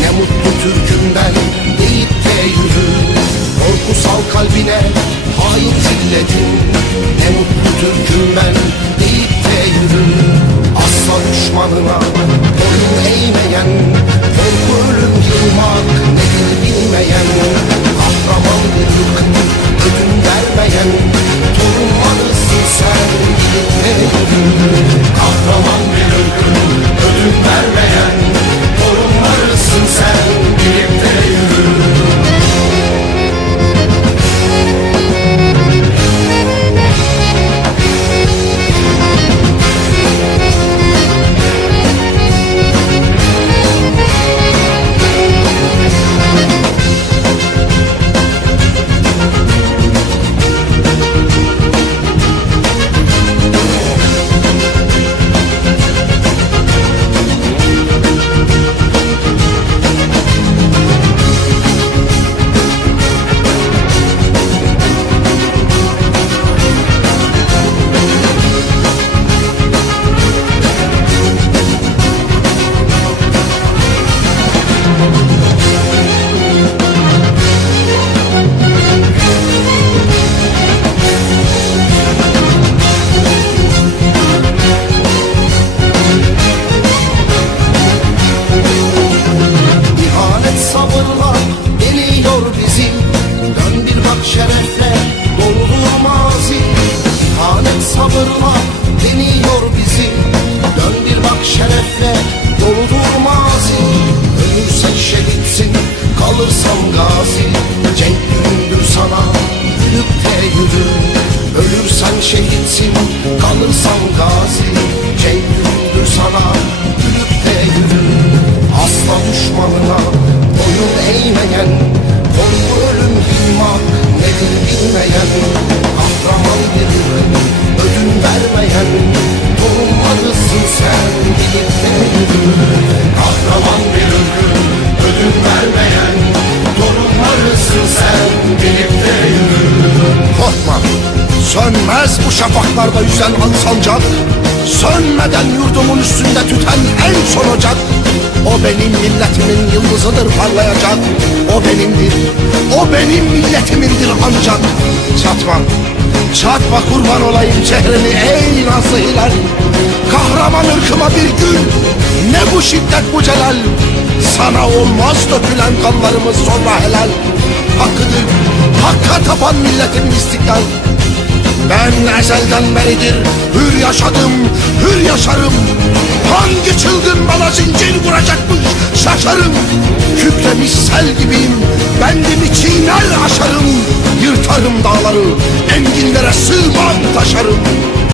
Ne mutlu Türk'üm ben deyip de yürü. Korkusal kalbine hain zilletin Ne mutlu Türk'üm ben sabırla deniyor bizi. Dön bir bak şerefle doludur mazi Ölürsen şehitsin kalırsan gazi. Cenk düğündür sana gülüp de yürü. Ölürsen şehitsin kalırsan gazi. Cenk düğündür sana gülüp de yürü. Asla düşmanına boyun eğmeyen sen Bilip de Kahraman bir ırkın Ödün vermeyen Torunlarısın sen Bilip de yürü Korkma. Sönmez bu şafaklarda yüzen al sancak Sönmeden yurdumun üstünde tüten en son ocak. O benim milletimin yıldızıdır parlayacak. O benimdir, o benim milletimindir ancak Çatma, çatma kurban olayım çehreni ey nazlı hilal Kahraman ırkıma bir gül, ne bu şiddet bu celal? Sana olmaz dökülen kanlarımız sonra helal. Hakkıdır, hakka tapan milletimin istiklal. Ben ezelden beridir hür yaşadım, hür yaşarım. Hangi çılgın bana zincir vuracakmış? Şaşarım. Kükremiş sel gibiyim, bendimi çiğner aşarım. Yırtarım dağları, enginlere sığmam taşarım